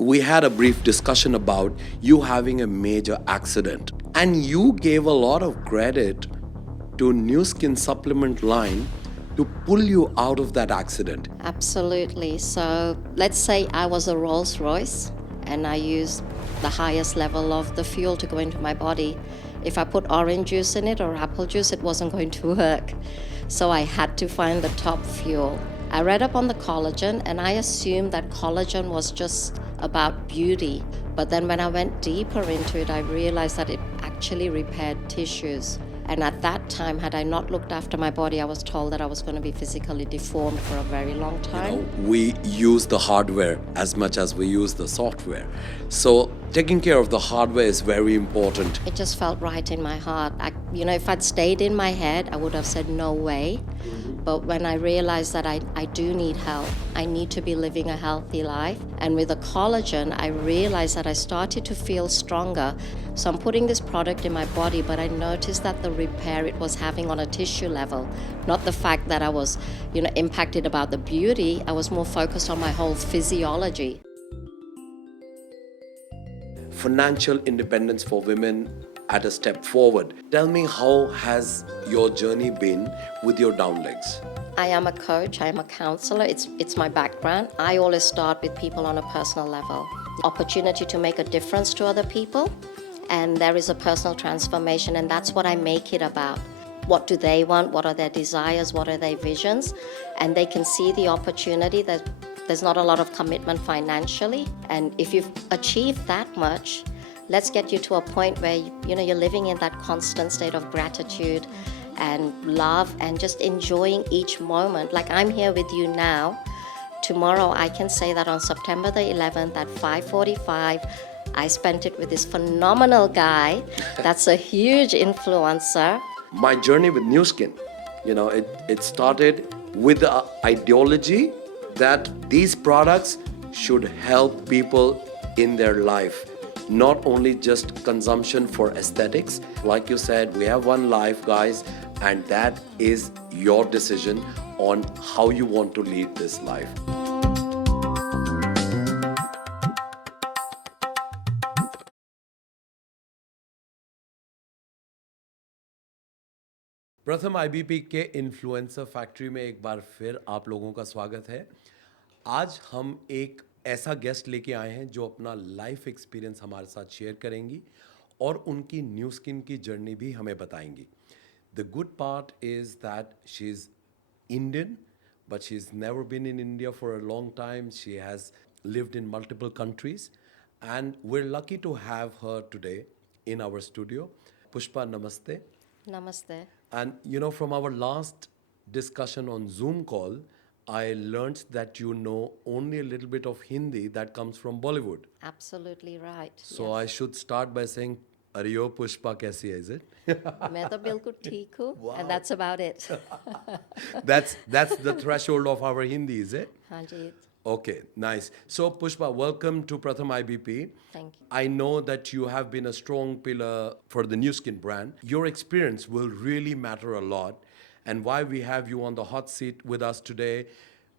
we had a brief discussion about you having a major accident, and you gave a lot of credit to New Skin supplement line to pull you out of that accident. Absolutely. So let's say I was a Rolls Royce and I used the highest level of the fuel to go into my body. If I put orange juice in it or apple juice, it wasn't going to work. So I had to find the top fuel. I read up on the collagen and I assumed that collagen was just about beauty. But then when I went deeper into it, I realized that it actually repaired tissues. And at that time, had I not looked after my body, I was told that I was going to be physically deformed for a very long time. We use the hardware as much as we use the software. So taking care of the hardware is very important. It just felt right in my heart. If I'd stayed in my head, I would have said no way. But when I realized that I do need help, I need to be living a healthy life. And with the collagen, I realized that I started to feel stronger. So I'm putting this product in my body, but I noticed that the repair it was having on a tissue level, not the fact that I was, impacted about the beauty, I was more focused on my whole physiology. Financial independence for women at a step forward. Tell me, how has your journey been with your down legs? I am a coach, I am a counselor, it's my background. I always start with people on a personal level. Opportunity to make a difference to other people, and there is a personal transformation, and that's what I make it about. What do they want? What are their desires? What are their visions? And they can see the opportunity that there's not a lot of commitment financially. And if you've achieved that much, let's get you to a point where you're living in that constant state of gratitude and love and just enjoying each moment. Like I'm here with you now. Tomorrow I can say that on September the 11th at 5:45, I spent it with this phenomenal guy that's a huge influencer. My journey with New Skin, it started with the ideology that these products should help people in their life, not only just consumption for aesthetics. Like you said, we have one life, guys, and that is your decision on how you want to lead this life. प्रथम IBP के influencer factory में एक बार फिर आप लोगों का स्वागत है। आज हम एक ऐसा गेस्ट लेके आए हैं जो अपना लाइफ एक्सपीरियंस हमारे साथ शेयर करेंगी और उनकी न्यू स्किन की जर्नी भी हमें बताएंगी। The good part is that she is Indian, but she's never been in India for a long time. She has lived in multiple countries, and we're lucky to have her today in our studio. Pushpa, namaste. Namaste. And from our last discussion on Zoom call, I learned that you know only a little bit of Hindi that comes from Bollywood. Absolutely right. So yes. I should start by saying, Ariyo Pushpa, kaisi hai, is it? मैं तो बिल्कुल ठीक हूँ, and that's about it. That's the threshold of our Hindi, is it? हाँ जी. Okay, nice. So Pushpa, welcome to Pratham IBP. Thank you. I know that you have been a strong pillar for the New Skin brand. Your experience will really matter a lot. And why we have you on the hot seat with us today,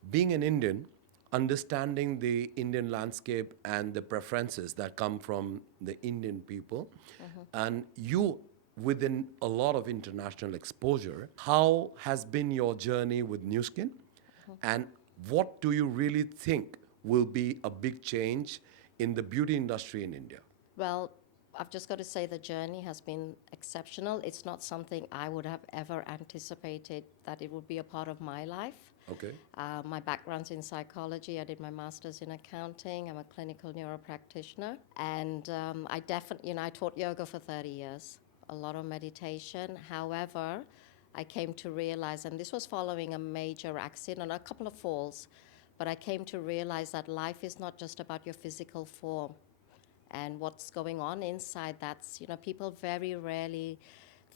being an Indian, understanding the Indian landscape and the preferences that come from the Indian people, and you within a lot of international exposure, how has been your journey with New Skin? And what do you really think will be a big change in the beauty industry in India? Well, I've just got to say the journey has been exceptional. It's not something I would have ever anticipated that it would be a part of my life. Okay. My background's in psychology. I did my master's in accounting. I'm a clinical neuropractitioner. And I definitely, I taught yoga for 30 years, a lot of meditation. However, I came to realize, and this was following a major accident, a couple of falls, but I came to realize that life is not just about your physical form and what's going on inside. That's, people very rarely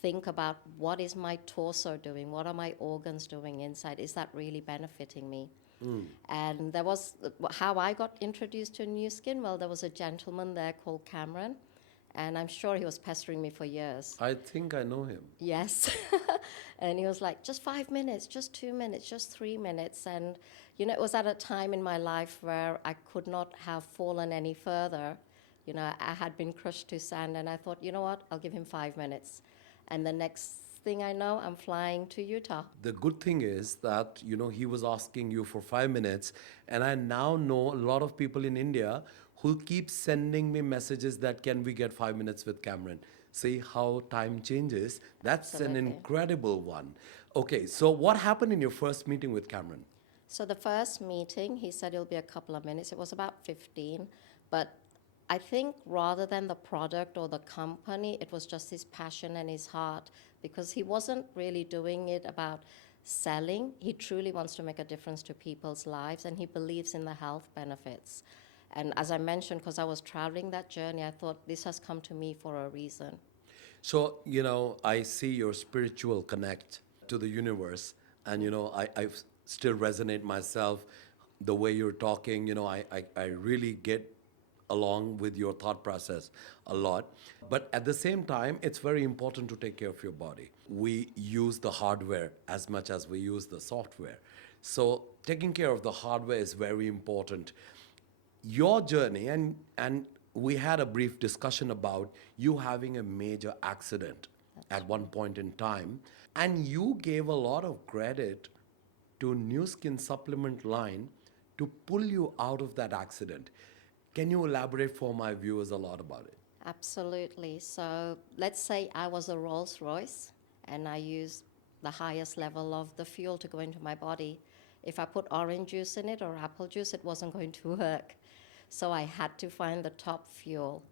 think about what is my torso doing, what are my organs doing inside, is that really benefiting me? And there was, how I got introduced to New Skin, well, there was a gentleman there called Cameron, And I'm sure he was pestering me for years. I think I know him. Yes. And he was like, just 5 minutes, just 2 minutes, just 3 minutes. And, it was at a time in my life where I could not have fallen any further. I had been crushed to sand, and I thought, you know what, I'll give him 5 minutes. And the next thing I know, I'm flying to Utah. The good thing is that, he was asking you for 5 minutes, and I now know a lot of people in India who keep sending me messages that can we get 5 minutes with Cameron? See how time changes. That's an Absolutely. incredible one. Okay, so what happened in your first meeting with Cameron? So the first meeting, he said it'll be a couple of minutes. It was about 15. But I think rather than the product or the company, it was just his passion and his heart, because he wasn't really doing it about selling. He truly wants to make a difference to people's lives, and he believes in the health benefits. And as I mentioned, because I was traveling that journey, I thought this has come to me for a reason. So, I see your spiritual connect to the universe, and, I still resonate myself the way you're talking. I really get along with your thought process a lot. But at the same time, it's very important to take care of your body. We use the hardware as much as we use the software. So, taking care of the hardware is very important. Your journey, and we had a brief discussion about you having a major accident at one point in time, and you gave a lot of credit to New Skin supplement line to pull you out of that accident. Can you elaborate for my viewers a lot about it? Absolutely. So let's say I was a Rolls Royce and I used the highest level of the fuel to go into my body. If I put orange juice in it or apple juice, it wasn't going to work. So I had to find the top fuel.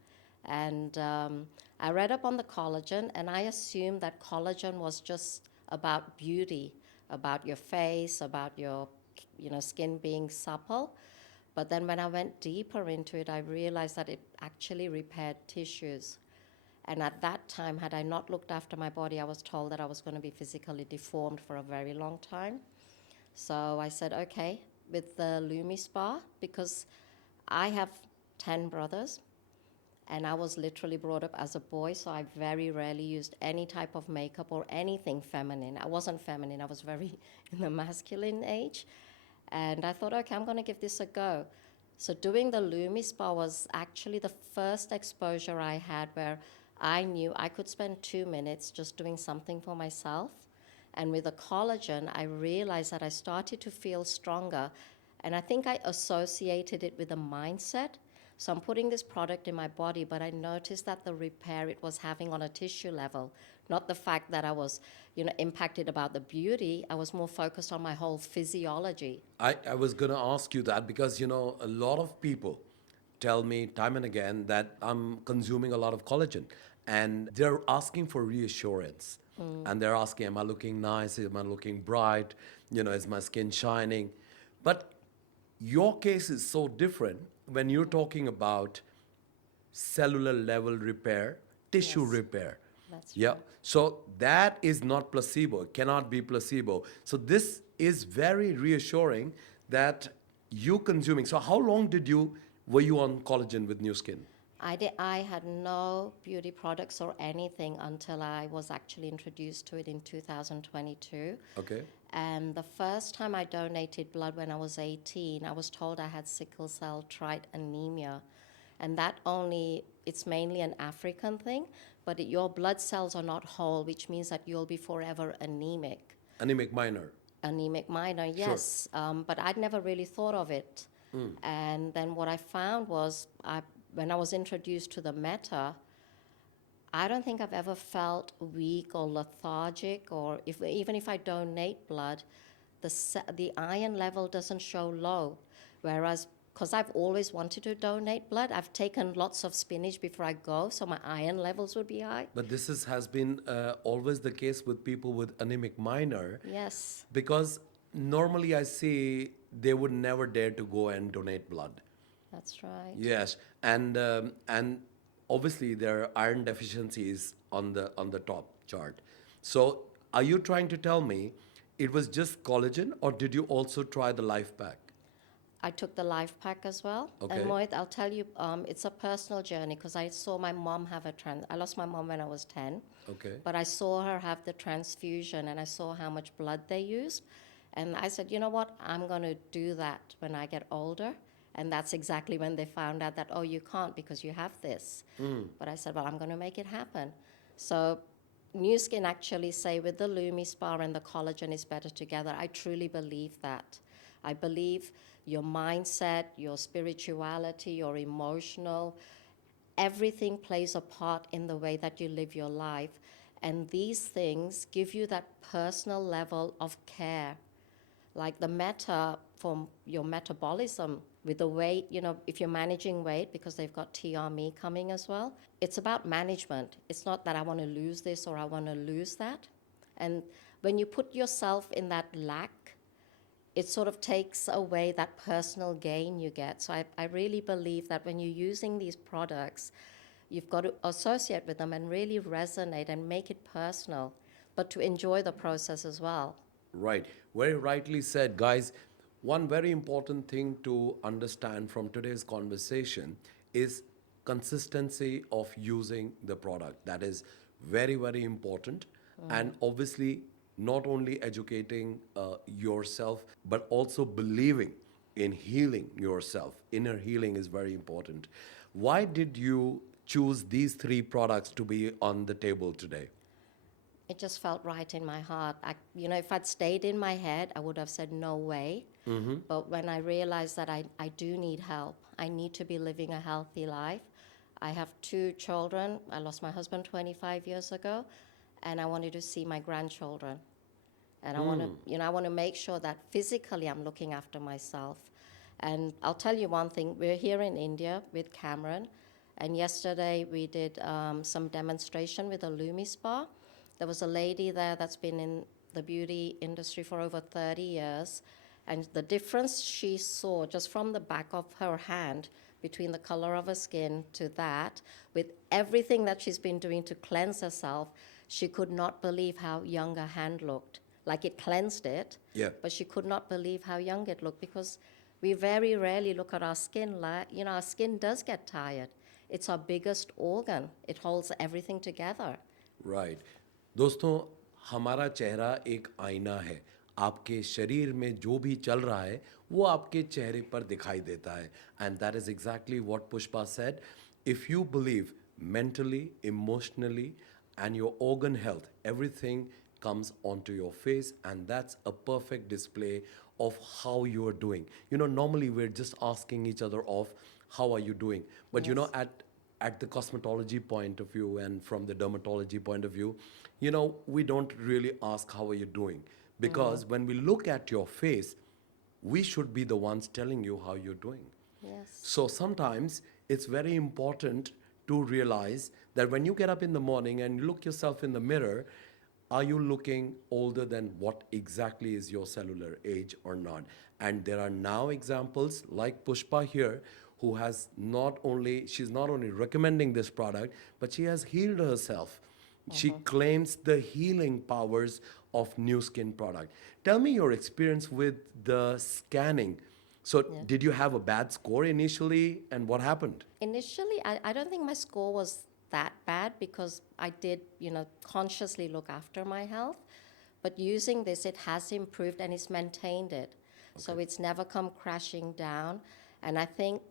And I read up on the collagen, and I assumed that collagen was just about beauty, about your face, about your skin being supple. But then when I went deeper into it, I realized that it actually repaired tissues. And at that time, had I not looked after my body, I was told that I was going to be physically deformed for a very long time. So I said, okay, with the Lumi Spa, because I have 10 brothers, and I was literally brought up as a boy, so I very rarely used any type of makeup or anything feminine. I wasn't feminine, I was very in the masculine age. And I thought, okay, I'm going to give this a go. So doing the Lumi Spa was actually the first exposure I had where I knew I could spend 2 minutes just doing something for myself. And with the collagen, I realized that I started to feel stronger. And I think I associated it with a mindset. So I'm putting this product in my body, but I noticed that the repair it was having on a tissue level, not the fact that I was, impacted about the beauty. I was more focused on my whole physiology. I was going to ask you that because, a lot of people tell me time and again that I'm consuming a lot of collagen, and they're asking for reassurance. And they're asking, am I looking nice? Am I looking bright? Is my skin shining? But your case is so different when you're talking about cellular level repair, tissue Yes. repair. That's Yeah. right. So that is not placebo, it cannot be placebo. So this is very reassuring that you consuming. So how long were you on collagen with New Skin? I had no beauty products or anything until I was actually introduced to it in 2022. Okay. And the first time I donated blood when I was 18, I was told I had sickle cell trait anemia. And it's mainly an African thing, but your blood cells are not whole, which means that you'll be forever anemic. Anemic minor. Anemic minor, yes. But I'd never really thought of it. And then what I found was when I was introduced to the Meta, I don't think I've ever felt weak or lethargic, or even if I donate blood, the iron level doesn't show low. Whereas, because I've always wanted to donate blood, I've taken lots of spinach before I go, so my iron levels would be high. But has been always the case with people with anemic minor. Yes, Because normally I see they would never dare to go and donate blood. that's right. Yes, and obviously there are iron deficiencies on the top chart. So are you trying to tell me it was just collagen, or did you also try the life pack? I took the life pack as well. Okay. And Mohit, I'll tell you, it's a personal journey because I saw my mom have I lost my mom when I was 10. Okay. But I saw her have the transfusion and I saw how much blood they used. And I said, you know what? I'm going to do that when I get older. And that's exactly when they found out that, oh, you can't because you have this. But I said, well, I'm going to make it happen. So New Skin actually say with the Lumi Spa and the collagen is better together. I truly believe that. I believe your mindset, your spirituality, your emotional, everything plays a part in the way that you live your life. And these things give you that personal level of care. Like the meta for your metabolism with the weight, if you're managing weight, because they've got TRME coming as well, it's about management. It's not that I want to lose this or I want to lose that. And when you put yourself in that lack, it sort of takes away that personal gain you get. So I really believe that when you're using these products, you've got to associate with them and really resonate and make it personal, but to enjoy the process as well. Right. Very rightly said, guys. One very important thing to understand from today's conversation is consistency of using the product. That is very, very important. And obviously, not only educating yourself, but also believing in healing yourself. Inner healing is very important. Why did you choose these three products to be on the table today? It just felt right in my heart. If I'd stayed in my head, I would have said no way. But when I realized that I do need help, I need to be living a healthy life. I have 2 children. I lost my husband 25 years ago, and I wanted to see my grandchildren. And I want to make sure that physically I'm looking after myself. And I'll tell you one thing. We're here in India with Cameron, and yesterday we did some demonstration with a Lumi Spa. There was a lady there that's been in the beauty industry for over 30 years, and the difference she saw just from the back of her hand between the color of her skin to that, with everything that she's been doing to cleanse herself, she could not believe how young her hand looked. Like it cleansed it, Yeah. but she could not believe how young it looked because we very rarely look at our skin like, our skin does get tired. It's our biggest organ. It holds everything together. Right दोस्तों, हमारा चेहरा एक आईना है. आपके शरीर में जो भी चल रहा है वो आपके चेहरे पर दिखाई देता है. And that is exactly what Pushpa said. If you believe mentally, emotionally, and your organ health, everything comes onto your face, and that's a perfect display of how you are doing. Normally we're just asking each other of how are you doing, but Yes. at the cosmetology point of view and from the dermatology point of view, we don't really ask how are you doing, because when we look at your face, we should be the ones telling you how you're doing. Yes. So sometimes it's very important to realize that when you get up in the morning and you look yourself in the mirror, are you looking older than what exactly is your cellular age or not? And there are now examples like Pushpa here, who has she's not only recommending this product, but she has healed herself. She claims the healing powers of New Skin product. Tell me your experience with the scanning. So did you have a bad score initially, and what happened? Initially, I don't think my score was that bad because I did, consciously look after my health. But using this, it has improved and it's maintained it. So it's never come crashing down. And I think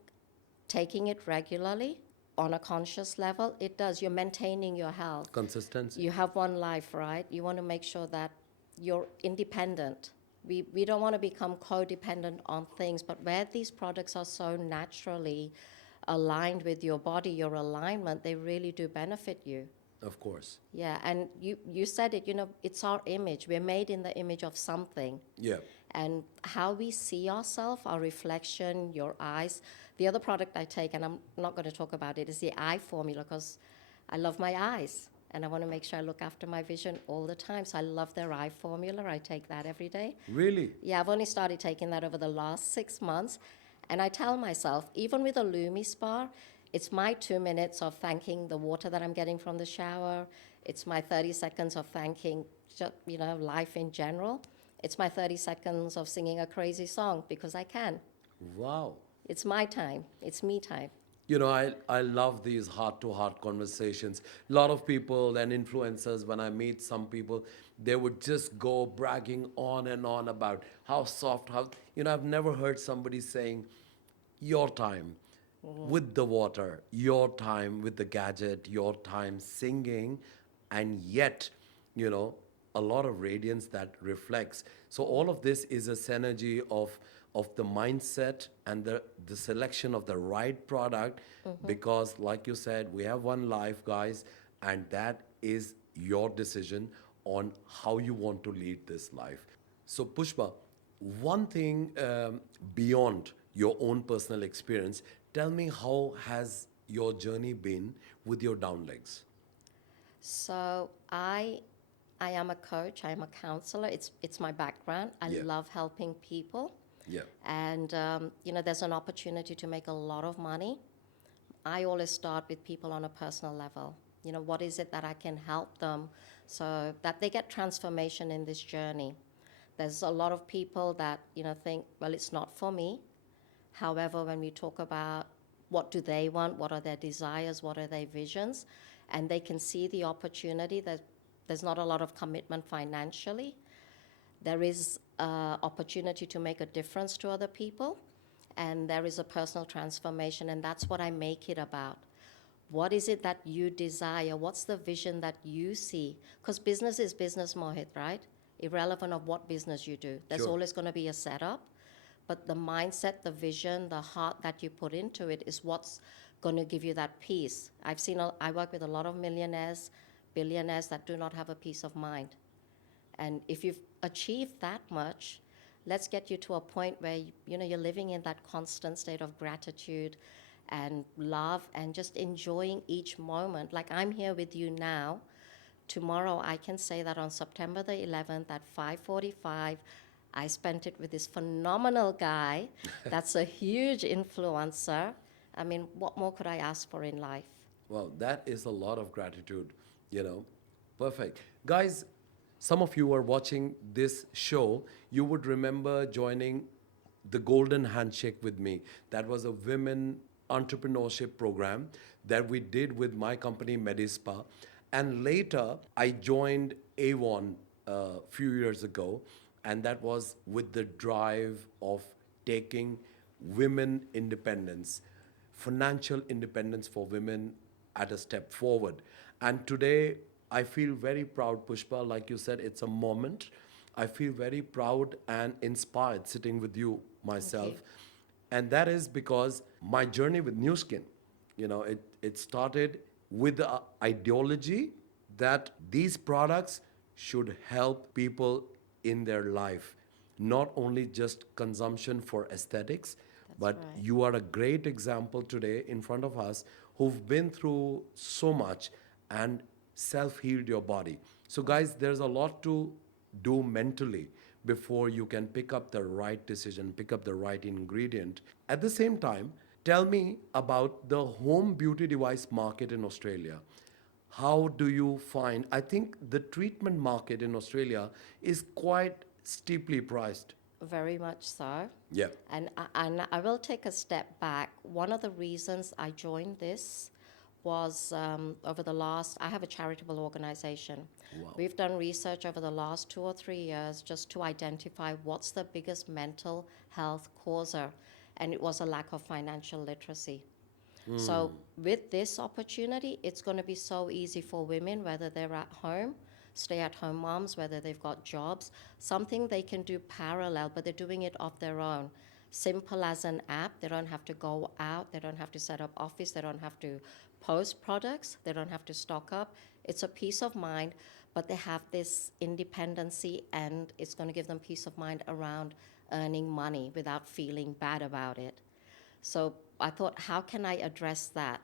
taking it regularly on a conscious level, it does. You're maintaining your health. Consistency. You have one life, right? You want to make sure that you're independent. We don't want to become codependent on things, but where these products are so naturally aligned with your body, your alignment, they really do benefit you. Of course. Yeah, and you said it, it's our image. We're made in the image of something. Yeah. And how we see ourselves, our reflection, your eyes. The other product I take, and I'm not going to talk about it, is the eye formula because I love my eyes. And I want to make sure I look after my vision all the time. So I love their eye formula. I take that every day. Really? Yeah, I've only started taking that over the last 6 months. And I tell myself, even with a Lumi Spa, it's my 2 minutes of thanking the water that I'm getting from the shower. It's my 30 seconds of thanking, life in general. It's my 30 seconds of singing a crazy song because I can. Wow. It's my time. It's me time. I love these heart to heart conversations. A lot of people and influencers, when I meet some people, they would just go bragging on and on about how soft, I've never heard somebody saying, your time with the water, your time with the gadget, your time singing, and yet, you know, a lot of radiance that reflects. So all of this is a synergy of the mindset and the selection of the right product, because like you said, we have one life, guys, and that is your decision on how you want to lead this life. So Pushpa, one thing beyond your own personal experience, tell me, how has your journey been with your down legs? So I am a coach. I am a counselor. It's my background. I Yeah. love helping people, Yeah. and there's an opportunity to make a lot of money. I always start with people on a personal level. What is it that I can help them so that they get transformation in this journey? There's a lot of people that think, well, it's not for me. However, when we talk about what do they want, what are their desires, what are their visions, and they can see the opportunity that there's not a lot of commitment financially. There is opportunity to make a difference to other people, and there is a personal transformation, and that's what I make it about. What is it that you desire? What's the vision that you see? Because business is business, Mohit, right? Irrelevant of what business you do. There's Sure. always going to be a setup, but the mindset, the vision, the heart that you put into it is what's going to give you that peace. I work with a lot of millionaires, billionaires that do not have a peace of mind. And if you've achieved that much, let's get you to a point where you're living in that constant state of gratitude and love and just enjoying each moment. Like I'm here with you now. Tomorrow I can say that on September the 11th at 5:45, I spent it with this phenomenal guy that's a huge influencer. I mean, what more could I ask for in life? Well, that is a lot of gratitude, you know. Perfect. Guys, some of you are watching this show, you would remember joining the Golden Handshake with me. That was a women entrepreneurship program that we did with my company, Medispa. And later, I joined Avon a few years ago, and that was with the drive of taking women independence, financial independence for women at a step forward. And today, I feel very proud, Pushpa. Like you said, it's a moment. I feel very proud and inspired sitting with you Thank you. myself. And that is because my journey with New Skin, it started with the ideology that these products should help people in their life, not only just consumption for aesthetics, That's but right. you are a great example today in front of us who've been through so much and self healed your body. So, guys, there's a lot to do mentally before you can pick up the right decision, pick up the right ingredient. At the same time, tell me about the home beauty device market in Australia. How do you find? I think the treatment market in Australia is quite steeply priced. Very much so. Yeah. And I will take a step back. One of the reasons I joined this was over the last, I have a charitable organization. Wow. We've done research over the last 2 or 3 years just to identify what's the biggest mental health causer, and it was a lack of financial literacy. So, with this opportunity, it's going to be so easy for women, whether they're at home, stay at home moms, whether they've got jobs, something they can do parallel, but they're doing it of their own. Simple as an app, they don't have to go out, they don't have to set up office, they don't have to post products, they don't have to stock up. It's a peace of mind, but they have this independency, and it's going to give them peace of mind around earning money without feeling bad about it. So I thought, how can I address that?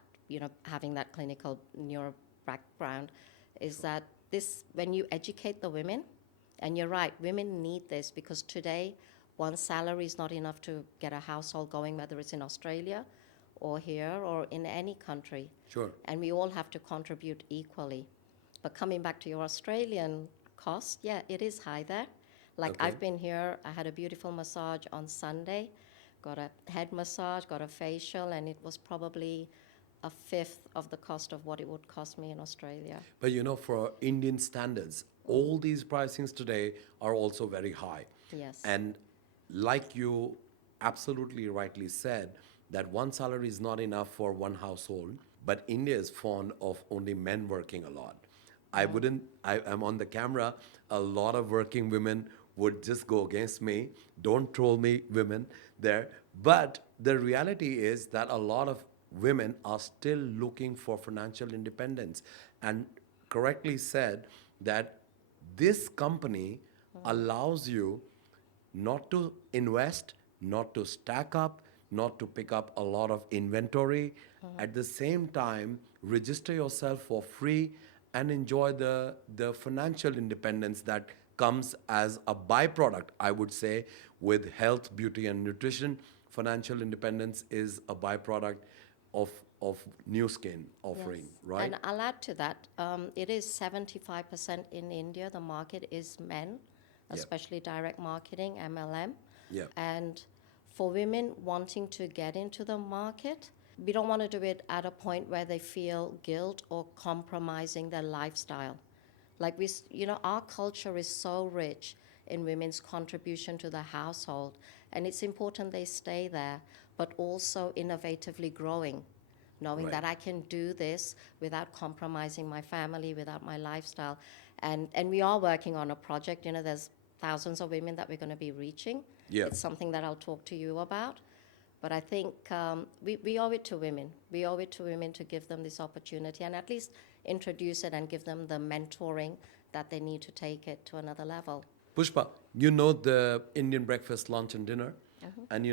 Having that clinical neuro background, is that this, when you educate the women, and you're right, women need this because today, one salary is not enough to get a household going, whether it's in Australia or here or in any country. Sure. And we all have to contribute equally. But coming back to your Australian cost, yeah, it is high there. Like Okay. I've been here, I had a beautiful massage on Sunday, got a head massage, got a facial, and it was probably a fifth of the cost of what it would cost me in Australia. But you know, for Indian standards, all these pricings today are also very high. Yes. And like you absolutely rightly said, that one salary is not enough for one household, but India is fond of only men working a lot. I'm on the camera, a lot of working women would just go against me. Don't troll me, women there. But the reality is that a lot of women are still looking for financial independence. And correctly said that this company allows you not to invest, not to stack up, not to pick up a lot of inventory. At the same time, register yourself for free and enjoy the financial independence that comes as a byproduct, I would say, with health, beauty, and nutrition. Financial independence is a byproduct of new skin offering, Yes. right? And I'll add to that, it is 75% in India, the market is men, Yeah. especially direct marketing, MLM. Yeah. And for women wanting to get into the market, we don't want to do it at a point where they feel guilt or compromising their lifestyle. Like our culture is so rich in women's contribution to the household, and it's important they stay there, but also innovatively growing, knowing Right. that I can do this without compromising my family, without my lifestyle. And we are working on a project. There's thousands of women that we're going to be reaching. Yeah. It's something that I'll talk to you about. But I think we owe it to women. We owe it to women to give them this opportunity and at least introduce it and give them the mentoring that they need to take it to another level. Pushpa, you know the Indian breakfast, lunch, and dinner, and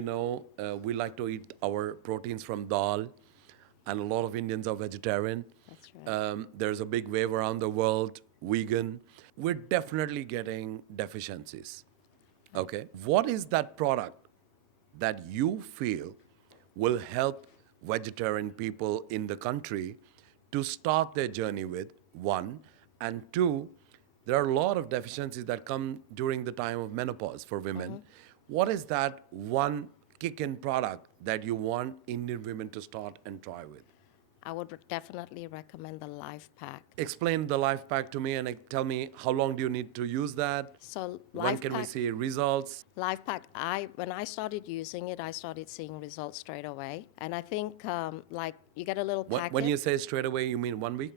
we like to eat our proteins from dal, and a lot of Indians are vegetarian. That's right. There's a big wave around the world, vegan. We're definitely getting deficiencies. Okay, what is that product that you feel will help vegetarian people in the country to start their journey with? One, and two, there are a lot of deficiencies that come during the time of menopause for women. What is that one kick in product that you want Indian women to start and try with? I would definitely recommend the Life Pack. Explain the life pack to me and tell me how long do you need to use that? So When Life can we Pack, see results? Life Pack. When I started using it, I started seeing results straight away. And I think like you get a little packet. When you say straight away, you mean 1 week?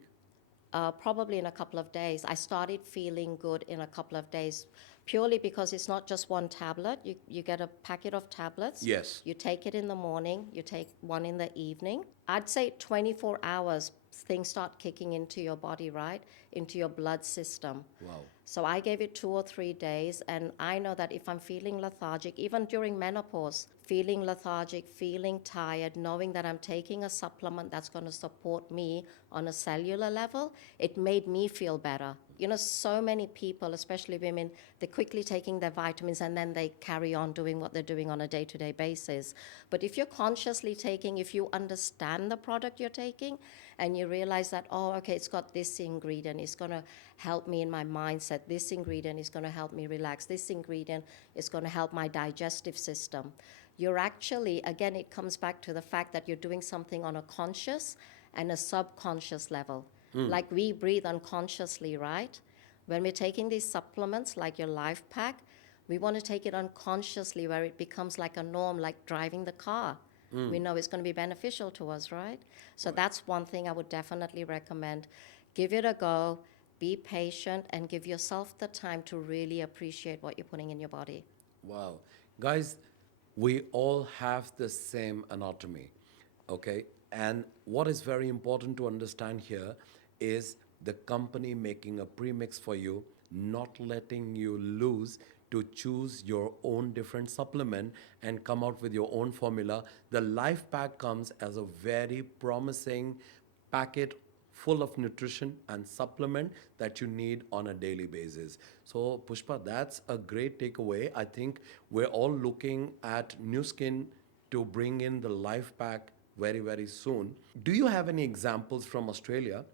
Probably in a couple of days. I started feeling good in a couple of days, purely because it's not just one tablet. You get a packet of tablets. Yes. You take it in the morning, you take one in the evening. I'd say 24 hours, things start kicking into your body, right? Into your blood system. Wow. So I gave it 2 or 3 days, and I know that if I'm feeling lethargic, even during menopause, feeling lethargic, feeling tired, knowing that I'm taking a supplement that's going to support me on a cellular level, it made me feel better. So many people, especially women, they're quickly taking their vitamins and then they carry on doing what they're doing on a day-to-day basis. But if you're consciously taking, if you understand the product you're taking and you realize that, oh, okay, it's got this ingredient, it's going to help me in my mindset, this ingredient is going to help me relax, this ingredient is going to help my digestive system. You're actually, again, it comes back to the fact that you're doing something on a conscious and a subconscious level. Like we breathe unconsciously, right? When we're taking these supplements like your Life Pack, we want to take it unconsciously where it becomes like a norm, like driving the car. We know it's going to be beneficial to us, right? So that's one thing I would definitely recommend. Give it a go, be patient, and give yourself the time to really appreciate what you're putting in your body. Wow. Guys, we all have the same anatomy, okay? And what is very important to understand here is the company making a premix for you, not letting you lose to choose your own different supplement and come out with your own formula. The Life Pack comes as a very promising packet full of nutrition and supplement that you need on a daily basis. So Pushpa, that's a great takeaway. I think we're all looking at New Skin to bring in the Life Pack very, very soon. Do you have any examples from Australia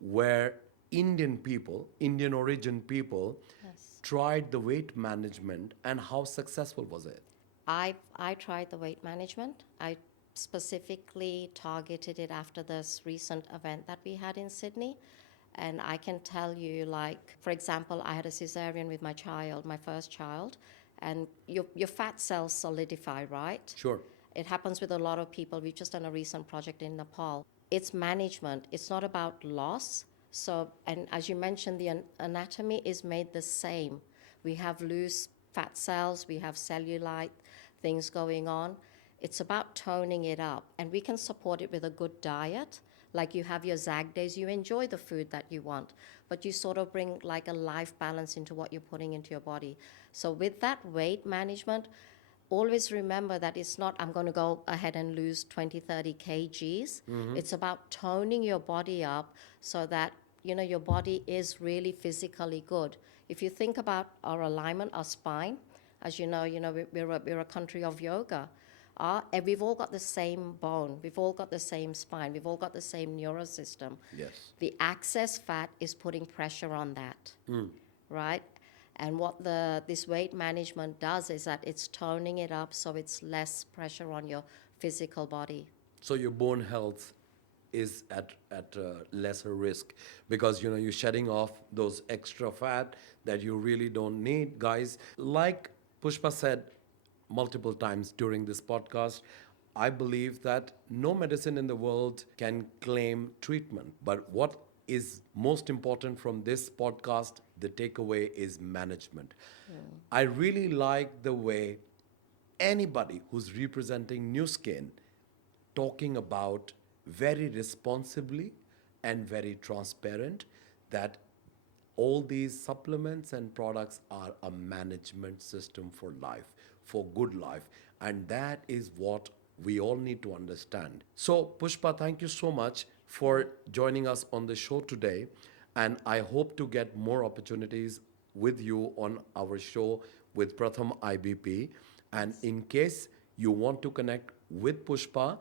where Indian people, Indian origin people, Yes. tried the weight management and how successful was it? I tried the weight management. I specifically targeted it after this recent event that we had in Sydney. And I can tell you, like, for example, I had a cesarean with my child, my first child, and your fat cells solidify, right? Sure. It happens with a lot of people. We've just done a recent project in Nepal. It's management, it's not about loss. So, and as you mentioned, the anatomy is made the same. We have loose fat cells, we have cellulite things going on. It's about toning it up, and we can support it with a good diet. Like you have your ZAG days, you enjoy the food that you want, but you sort of bring like a life balance into what you're putting into your body. So, with that weight management, always remember that it's not I'm going to go ahead and lose 20 30 kgs. It's about toning your body up so that your body is really physically good. If you think about our alignment, our spine, as we're a country of yoga. And we've all got the same bone, we've all got the same spine, we've all got the same neurosystem. Yes. The excess fat is putting pressure on that, right? And what this weight management does is that it's toning it up so it's less pressure on your physical body. So your bone health is at lesser risk because you're shedding off those extra fat that you really don't need, guys. Like Pushpa said multiple times during this podcast, I believe that no medicine in the world can claim treatment. But what is most important from this podcast, the takeaway is management. I really like the way anybody who's representing New Skin talking about very responsibly and very transparent that all these supplements and products are a management system for life, for good life. And that is what we all need to understand. So, Pushpa, thank you so much for joining us on the show today. And I hope to get more opportunities with you on our show with Pratham IBP. And in case you want to connect with Pushpa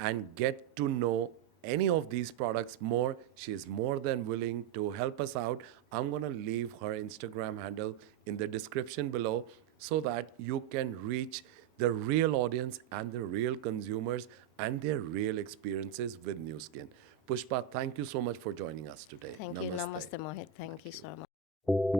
and get to know any of these products more, she is more than willing to help us out. I'm going to leave her Instagram handle in the description below so that you can reach the real audience and the real consumers and their real experiences with New Skin. Pushpa, thank you so much for joining us today. Thank you. Namaste. Namaste, Mohit. Thank you so much.